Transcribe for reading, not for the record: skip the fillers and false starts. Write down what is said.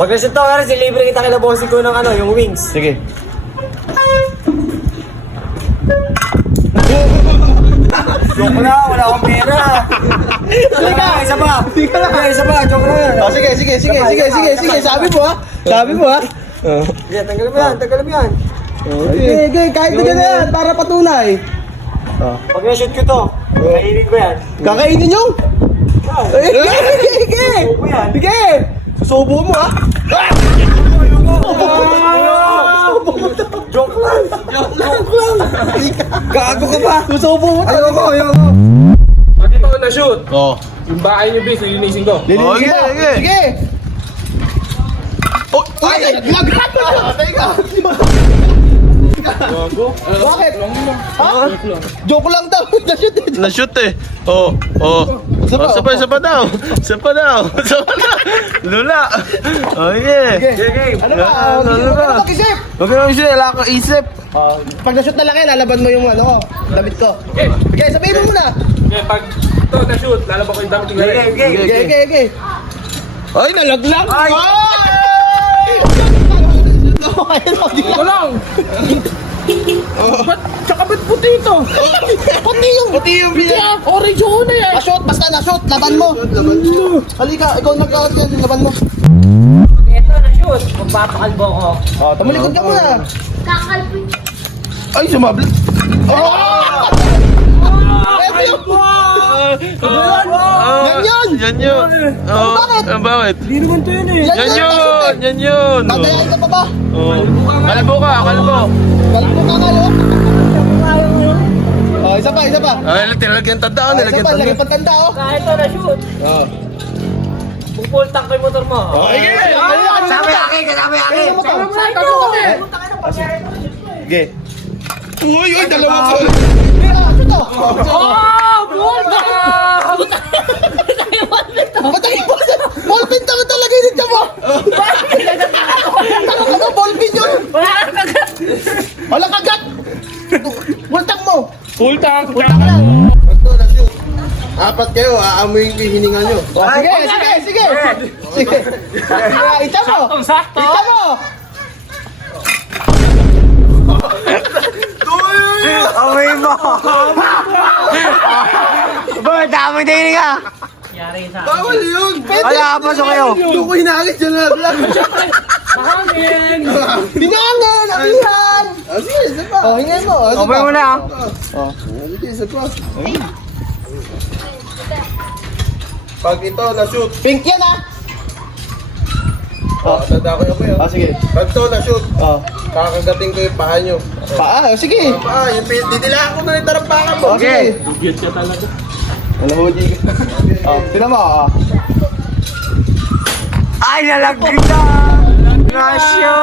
Pag na-shoot to, si libre kita kila bossing ko ng ano, yung wings. Sige. Joke na, wala akong pera. Halika, isa pa. Halika, isa pa, joke na. Oh, sige. Sabi mo ha. Sige, tanggalin mo yan, tanggalin mo yan. Okay, kahit na yan, para patunay. Pag na-shoot ko to, kainin ko yan. Kakainin nyo? Sige! Joke mo yan. Sige! Susubo mo ha? Joke lang. Gago ka ba? Susubo mo talaga. Pag ito na-shoot, Oh. yung bahay niyo, bis, lilinisin ko. Lilinisin mo. Sige! Oh, ay! Naglago na! Teka! Bakit? Ha? Joke lang daw. Na-shoot eh. Na-shoot eh. Oh. Isa pa daw. Lula. Oh, yeah. Ano ba? Ano ba? Mag-isip! Huwag ka nang isip. Wala kang isip. Pag na-shoot na lang yan, lalaban mo yung ano, damit ko. Sige, sabihin mo muna. Okay, pag ito na-shoot, lalabas ko yung damit ko. Sige. Ay, nalaglag! Ay! Ito lang! Tsaka ba't puti ito? Puti yung biya! Orange yung una yan! Na-shoot, basta na-shoot, laban mo! Halika, ikaw nag-out yan, laban mo. Ito na-shoot, magpapakalbo ko. Oh, tumulikod ka muna. Kakalpin. Ay, sumabla. Yan yun. Oh, Bakit? Bakit? Hindi naman to yun eh. Yan yun. Tatayan ka pa ba? Kalbo ka. Kalbo ka nga, lo. Oh, isa pa. Ay, nilagyan tanda. Oh, isa pa, lagyan pantanda, oh. Kahit ito na-shoot, Oh. full tank ko yung motor mo. Sige! Kasama yung akin, kasama yung akin. Sige. Uy, dalawa ko. Patay mo! Ballpen ka talaga yun ka mo! Ano ballpen yun? Wala kagat! Bultang mo! Full tank! Apat kayo, aamuin ko yung hininga nyo. Sige! Ita mo! Sakto! Ita mo! Amoy mo! Ba, dami din ka! Yari sa akin. Bawal yun! Wala, pasok kayo. Doon ko hinangit dyan na lang. Mahangin! Hinangin! Abihan! Sige, isa pa. Oh, hingin mo. Isa Okay pa. mo na. Sige, isa pa. Pag ito na-shoot. Pink yan ah! Tanda ko yung mo sige. Pag ito na-shoot, kakagating ko yung paa nyo. Paa? Sige. Paa, yung didilaan ko na yung tarampakan mo. Sige. Dugyot ka talaga. Ano ho, Jig? Tinan mo, Ay, nalaglag na! Nasyo!